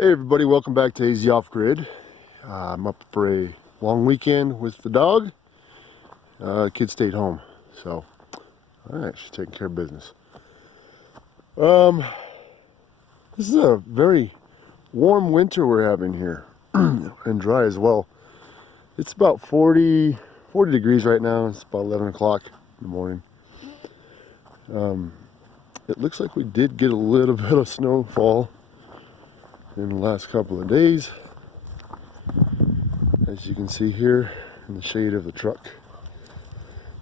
Hey everybody, welcome back to AZ Off Grid. I'm up for a long weekend with the dog. Kids stayed home, so alright, she's taking care of business. This is a very warm winter we're having here, and dry as well. It's about 40 degrees right now. It's about 11 o'clock in the morning. It looks like we did get a little bit of snowfall in the last couple of days, as you can see here in the shade of the truck.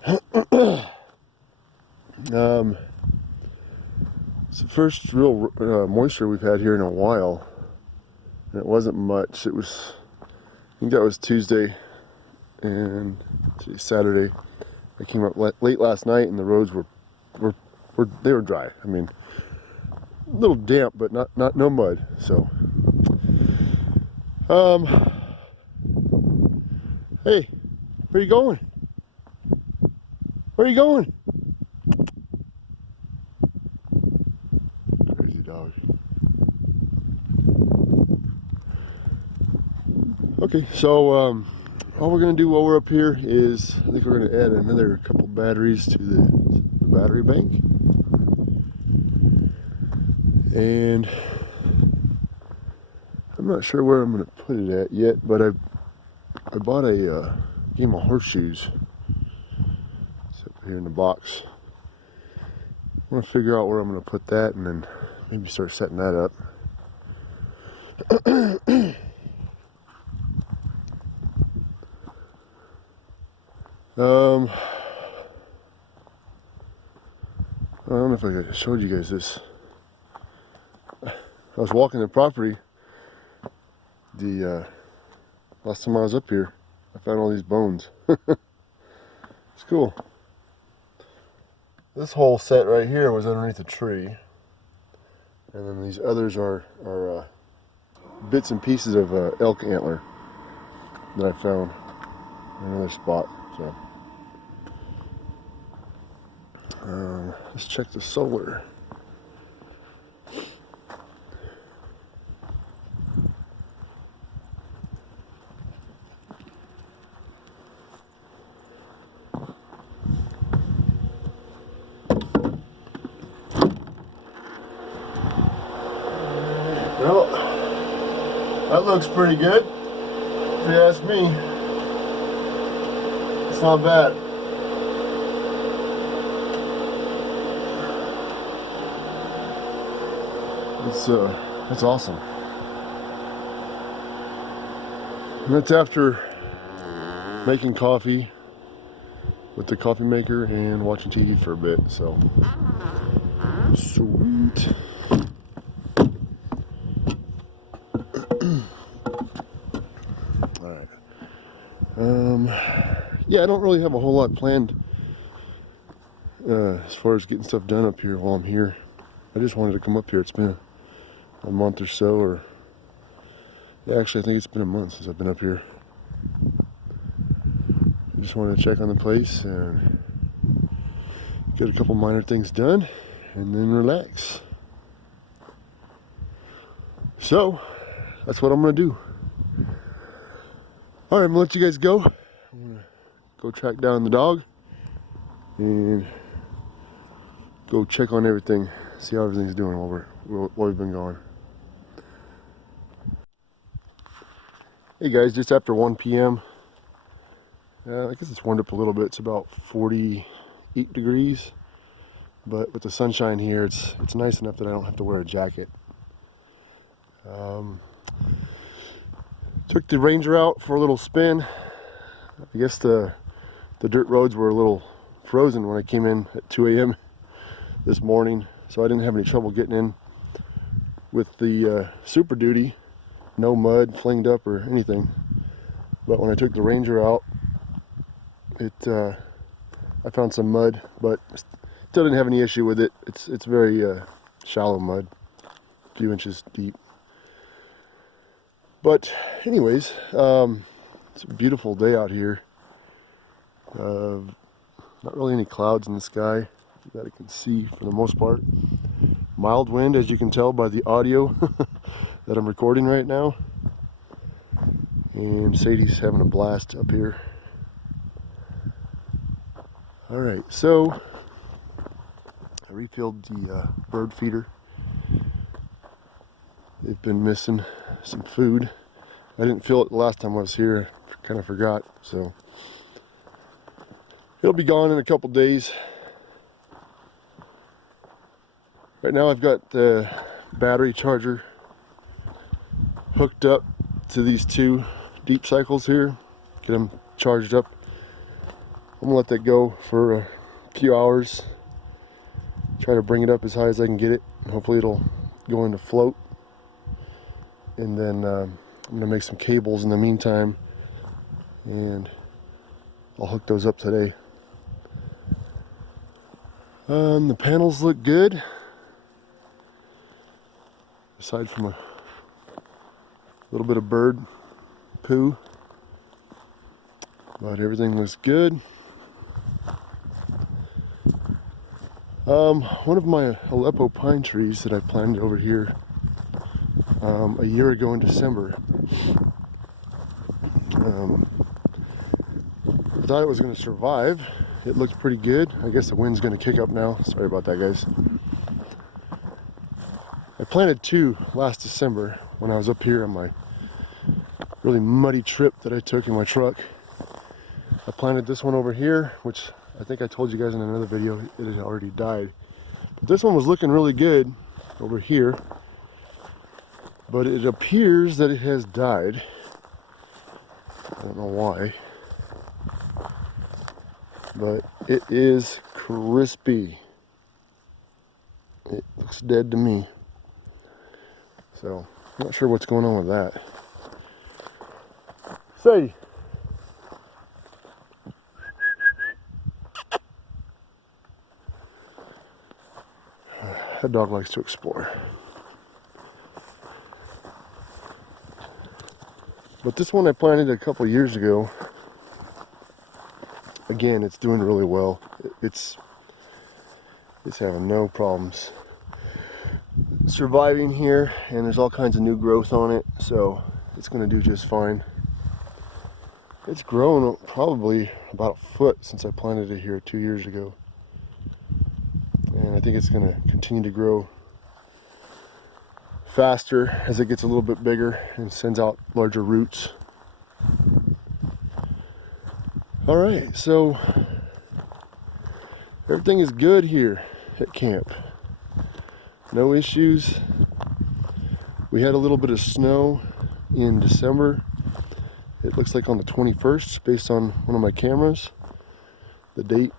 It's the first real moisture we've had here in a while, and it wasn't much. I think that was Tuesday, and today's Saturday. I came up late last night, and the roads were dry. I mean, a little damp, but no mud. So, hey, where you going? Where are you going? Crazy dog. Okay, so all we're gonna do while we're up here is I think we're gonna add another couple batteries to the battery bank, and I'm not sure where I'm gonna put it at yet, but I bought a game of horseshoes. It's up here in the box. I want to figure out where I'm going to put that, and then maybe start setting that up. I don't know if I showed you guys this. I was walking the property the last time I was up here. I found all these bones. It's cool. This whole set right here was underneath a tree, and then these others are bits and pieces of elk antler that I found in another spot. So let's check the solar. Well, that looks pretty good, if you ask me. It's not bad. That's awesome. And that's after making coffee with the coffee maker and watching TV for a bit, so sweet. Alright. Yeah, I don't really have a whole lot planned as far as getting stuff done up here while I'm here. I just wanted to come up here. It's been a month or so, or yeah, actually I think it's been a month since I've been up here. I just wanted to check on the place and get a couple minor things done and then relax. So that's what I'm gonna do. Alright, I'm gonna let you guys go. I'm gonna go track down the dog and go check on everything, see how everything's doing while we've been gone. Hey guys, just after 1 p.m. I guess it's warmed up a little bit. It's about 48 degrees, but with the sunshine here, it's nice enough that I don't have to wear a jacket. Took the Ranger out for a little spin. I guess the dirt roads were a little frozen when I came in at 2 a.m. this morning, so I didn't have any trouble getting in with the Super Duty. No mud flinged up or anything. But when I took the Ranger out, I found some mud, but still didn't have any issue with it. It's very shallow mud, a few inches deep. But anyways, it's a beautiful day out here. Not really any clouds in the sky that I can see for the most part. Mild wind, as you can tell by the audio. that I'm recording right now. And Sadie's having a blast up here. Alright, so I refilled the bird feeder. They've been missing some food. I didn't fill it the last time I was here. I kind of forgot, so it'll be gone in a couple days. Right now I've got the battery charger hooked up to these two deep cycles here. Get them charged up. I'm gonna let that go for a few hours. Try to bring it up as high as I can get it. Hopefully it'll go into float. And then I'm gonna make some cables in the meantime, and I'll hook those up today. The panels look good, aside from a little bit of bird poo, but everything looks good. One of my Aleppo pine trees that I planted over here a year ago in December, I thought it was going to survive. It looked pretty good. I guess the wind's going to kick up now. Sorry about that, guys. I planted two last December when I was up here on my really muddy trip that I took in my truck. I planted this one over here, which I think I told you guys in another video it had already died. But this one was looking really good over here, but it appears that it has died. I don't know why, but it is crispy. It looks dead to me. So, I'm not sure what's going on with that. Say, that dog likes to explore. But this one I planted a couple years ago. Again, it's doing really well. It's having no problems surviving here, and there's all kinds of new growth on it, so it's going to do just fine. It's grown probably about a foot since I planted it here 2 years ago, and I think it's going to continue to grow faster as it gets a little bit bigger and sends out larger roots. All right, so everything is good here at camp. No issues. We had a little bit of snow in December. It looks like on the 21st, based on one of my cameras. The date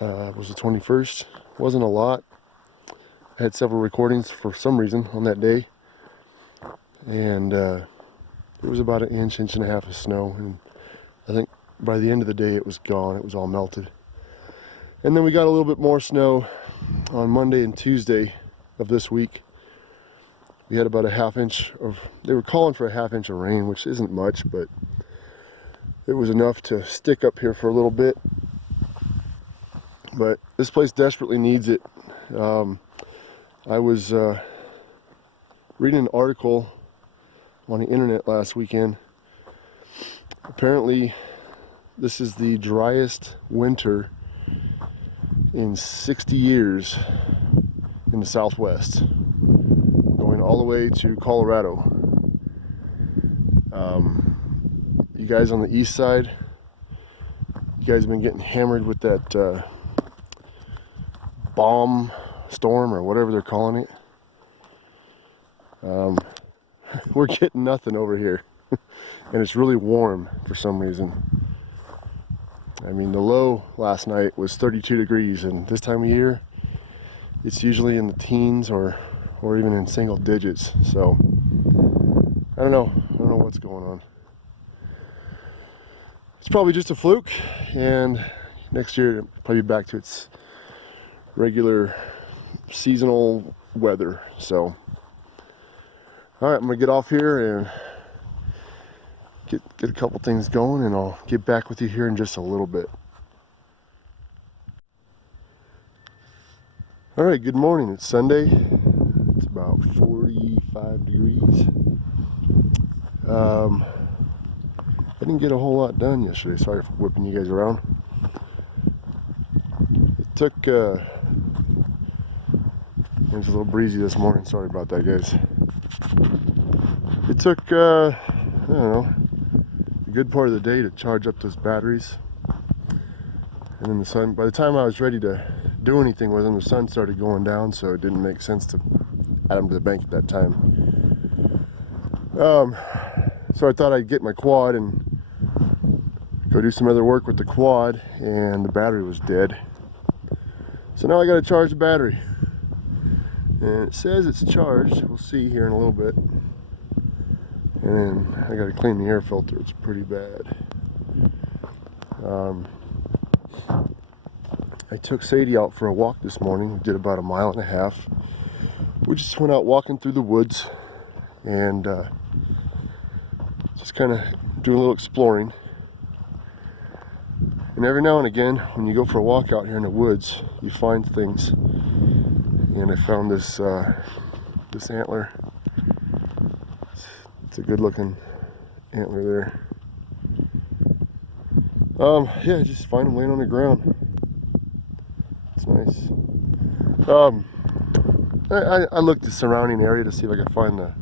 was the 21st. Wasn't a lot. I had several recordings for some reason on that day. And it was about an inch and a half of snow. And I think by the end of the day it was gone. It was all melted. And then we got a little bit more snow on Monday and Tuesday of this week. We had about a half inch of, they were calling for a half inch of rain, which isn't much, but it was enough to stick up here for a little bit. But this place desperately needs it. I was reading an article on the internet last weekend. Apparently, this is the driest winter in 60 years in the Southwest, going all the way to Colorado. You guys on the east side, you guys have been getting hammered with that bomb storm or whatever they're calling it. We're getting nothing over here. And it's really warm for some reason. I mean, the low last night was 32 degrees, and this time of year it's usually in the teens or even in single digits. So I don't know what's going on. It's probably just a fluke, and next year it'll probably be back to its regular seasonal weather. So all right, I'm gonna get off here and get a couple things going, and I'll get back with you here in just a little bit. All right, good morning. It's Sunday. It's about about 45 degrees. I didn't get a whole lot done yesterday. Sorry for whipping you guys around. It took, it was a little breezy this morning. Sorry about that, guys. It took, I don't know, a good part of the day to charge up those batteries. And then the sun, by the time I was ready to do anything with them, the sun started going down, so it didn't make sense to add them to the bank at that time. So I thought I'd get my quad and go do some other work with the quad, and the battery was dead. So now I got to charge the battery. And it says it's charged. We'll see here in a little bit. And then I got to clean the air filter. It's pretty bad. I took Sadie out for a walk this morning. We did about 1.5 miles. We just went out walking through the woods and just kind of doing a little exploring. And every now and again, when you go for a walk out here in the woods, you find things. And I found this this antler. It's a good-looking antler there. Yeah, just find them laying on the ground. It's nice. I looked the surrounding area to see if I could find the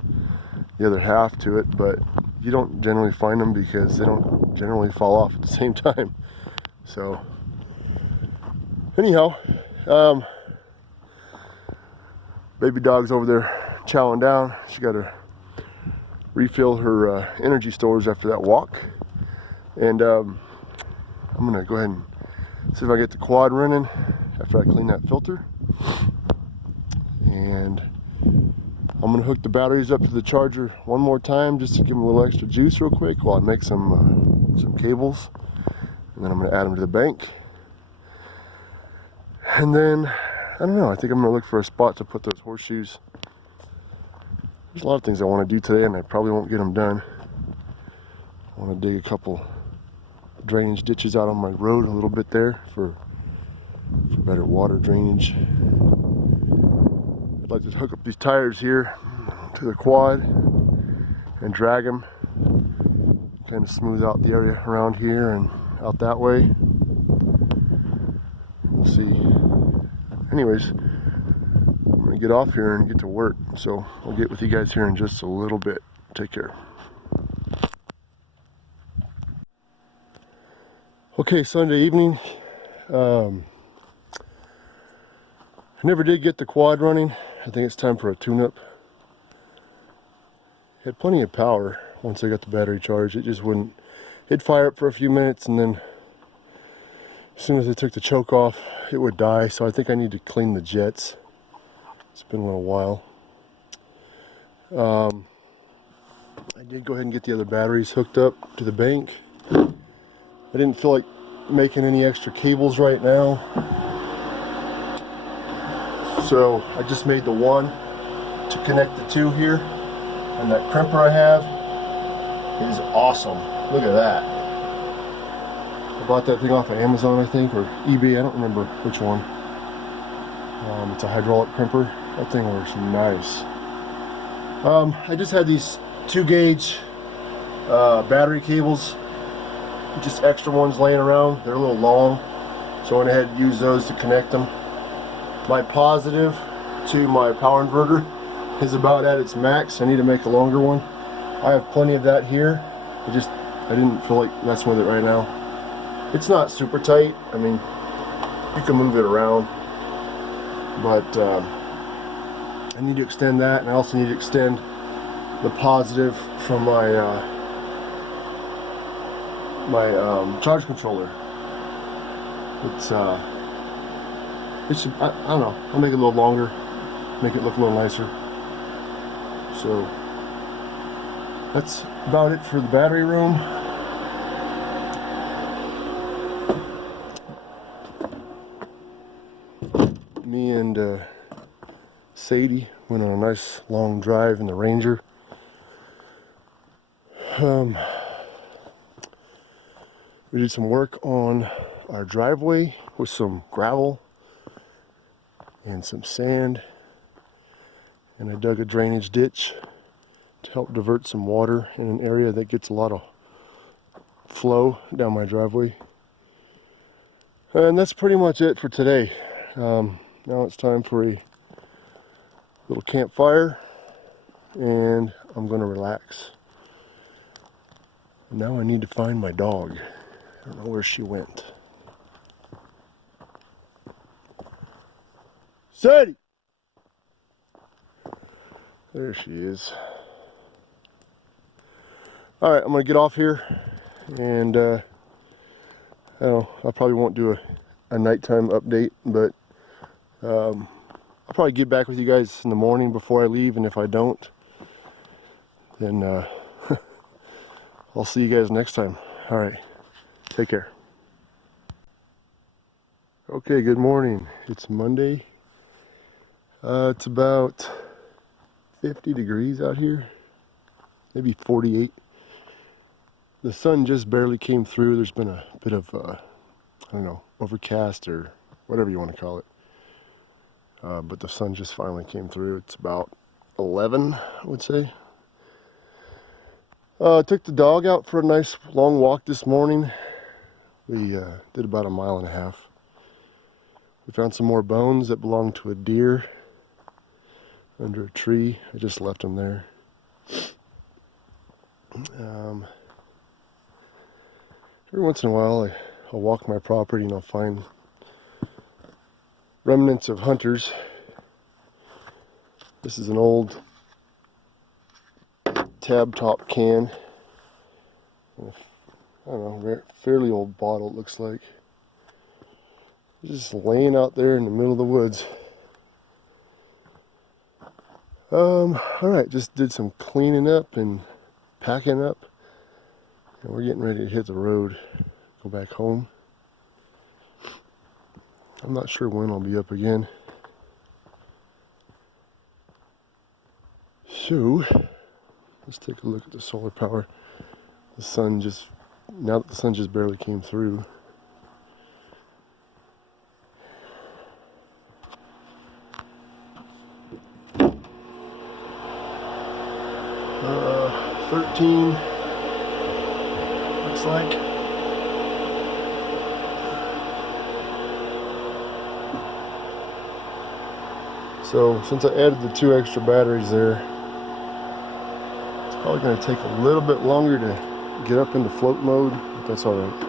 other half to it, but you don't generally find them because they don't generally fall off at the same time. So, anyhow, baby dog's over there chowing down. She got to refill her energy stores after that walk, and I'm gonna go ahead and see if I get the quad running after I clean that filter. And I'm gonna hook the batteries up to the charger one more time just to give them a little extra juice real quick while I make some cables, and then I'm gonna add them to the bank. And then I don't know, I think I'm gonna look for a spot to put those horseshoes. There's a lot of things I want to do today, and I probably won't get them done. I want to dig a couple drainage ditches out on my road a little bit there for better water drainage. I'd like to hook up these tires here to the quad and drag them, kind of smooth out the area around here and out that way. We'll see. Anyways, I'm gonna get off here and get to work, so I'll get with you guys here in just a little bit. Take care. Okay, Sunday evening. I never did get the quad running. I think it's time for a tune-up. Had plenty of power once I got the battery charged. It just wouldn't. It'd fire up for a few minutes, and then as soon as I took the choke off, it would die. So I think I need to clean the jets. It's been a little while. I did go ahead and get the other batteries hooked up to the bank. I didn't feel like making any extra cables right now, so I just made the one to connect the two here. And that crimper I have is awesome. Look at that. I bought that thing off of Amazon, I think, or eBay. I don't remember which one. It's a hydraulic crimper. That thing works nice. I just had these 2-gauge battery cables, just extra ones laying around. They're a little long, so I went ahead and used those to connect them. My positive to my power inverter is about at its max. I need to make a longer one. I have plenty of that here. I didn't feel like messing with it right now. It's not super tight. I mean, you can move it around, but I need to extend that, and I also need to extend the positive from my charge controller. It should, I don't know, I'll make it a little longer, make it look a little nicer. So that's about it for the battery room. Me and Sadie went on a nice long drive in the Ranger. We did some work on our driveway with some gravel and some sand, and I dug a drainage ditch to help divert some water in an area that gets a lot of flow down my driveway. And that's pretty much it for today. Now it's time for a little campfire, and I'm gonna relax. Now I need to find my dog. I don't know where she went. Sadie! There she is. Alright, I'm gonna get off here, and I probably won't do a nighttime update, but I'll probably get back with you guys in the morning before I leave, and if I don't, then I'll see you guys next time. Alright, take care. Okay, good morning. It's Monday. It's about 50 degrees out here, maybe 48. The sun just barely came through. There's been a bit of, I don't know, overcast or whatever you want to call it. But the sun just finally came through. It's about 11, I would say. Took the dog out for a nice long walk this morning. We did about 1.5 miles. We found some more bones that belonged to a deer under a tree. I just left them there. Every once in a while I'll walk my property and I'll find remnants of hunters. This is an old tab top can. I don't know, fairly old bottle it looks like. Just laying out there in the middle of the woods. Alright, just did some cleaning up and packing up. And we're getting ready to hit the road, go back home. I'm not sure when I'll be up again. So, let's take a look at the solar power. Now that the sun just barely came through. Uh, 13, looks like. So since I added the 2 extra batteries there, it's probably going to take a little bit longer to get up into float mode, but that's all right.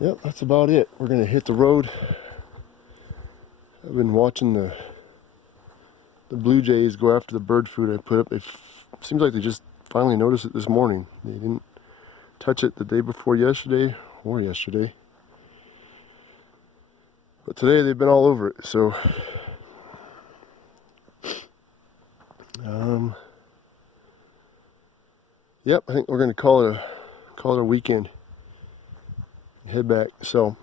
Yep, that's about it. We're going to hit the road. I've been watching the blue jays go after the bird food I put up. It seems like they just finally noticed it this morning. They didn't touch it the day before yesterday or yesterday. But today they've been all over it, so yep, I think we're gonna call it a weekend. Head back. So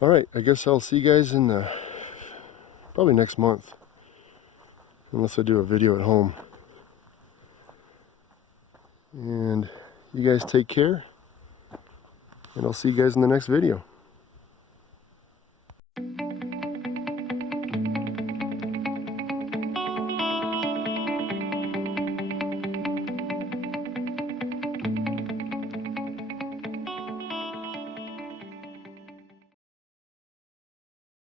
alright, I guess I'll see you guys in probably next month. Unless I do a video at home. And you guys take care. And I'll see you guys in the next video.